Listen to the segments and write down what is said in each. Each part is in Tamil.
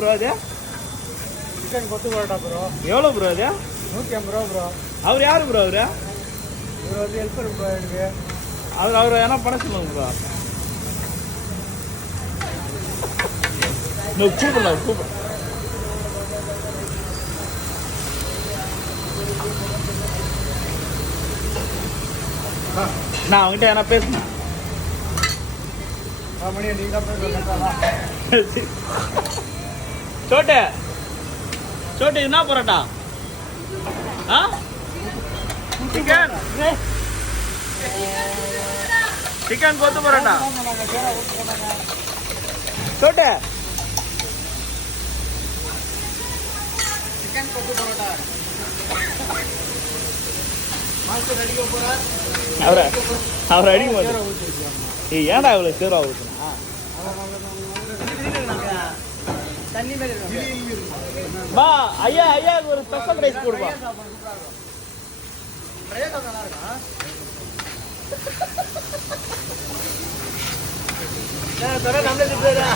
ப்ரோ அது சிக்கன் கொத்து பரோட்டா ப்ரோ. எவ்வளோ ப்ரோ அது? 150 ரூபா ப்ரோ. அவர் யாரு ப்ரோ அவரு? இவர் வந்து ஹெல்ப்பர் ப்ரோ எனக்கு. அவர் என்ன பண்ண சொல்லுங்க ப்ரோ. கூப்பிடலாம். நான் அவங்ககிட்ட என்ன பேசுனேன்? மணியை நீங்க தான் பேசுறீங்க. சோட்டு என்ன பரோட்டா? சிக்கன் கொத்து பரோட்டா. சோட்டு சிக்கன் கொத்து பரோட்டா. மாஸ்டர் அடிக்க போறார். அவர் அடிக்க மாட்டார். ஏன்டா இவ்வளவு சேரா ஊத்துனா? தண்ணி மேல பா ஐயா ஒரு ஸ்பெஷல் ரைஸ் போடுவா. நல்லா இருக்கா? நம்மளே திட்டுறா.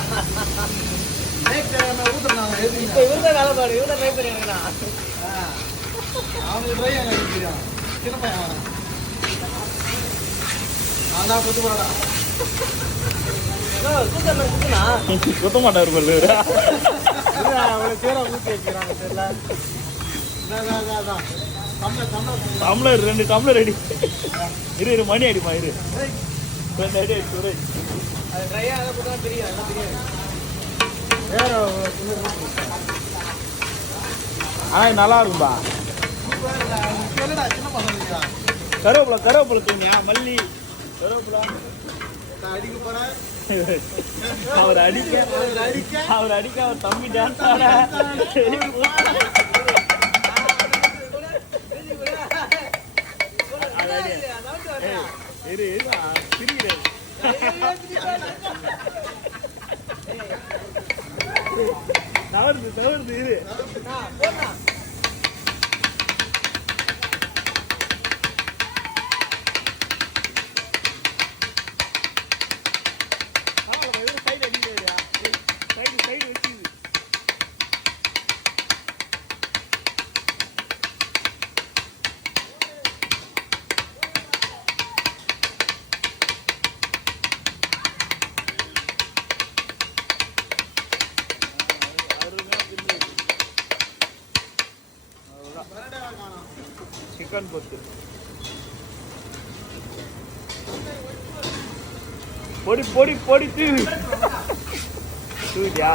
இவருதான் வேலை பாடு. இவருதான் ட்ரை பண்ணிருக்கா. அவனுக்கு ட்ரை எனக்கு தெரியும். சின்ன பையன் அதான் கொத்து போடா. குத்த மாட்டாரு பல்லு. அவளை சேர ஊற்றி வைக்கிறாங்க தெரியல. டம்ளர் 2 டம்ளர் அடி. இரு மணி அடிமா இரு. அடி சுரேஷ். அது ட்ரையாக அதை கூட தெரியும். அதெல்லாம் தெரியாது. வேற நல்லா இருக்கும்பா. சின்ன பசங்க கருவேப்பிலை தூணியா மல்லி கருவேப்பிலை அடிக்க போறேன். அவர் அடிக்க அவர் தம்பி டான்ஸ் ஆட. தவறுது இரு. சிக்கன் கொத்து பொடி தூவியா?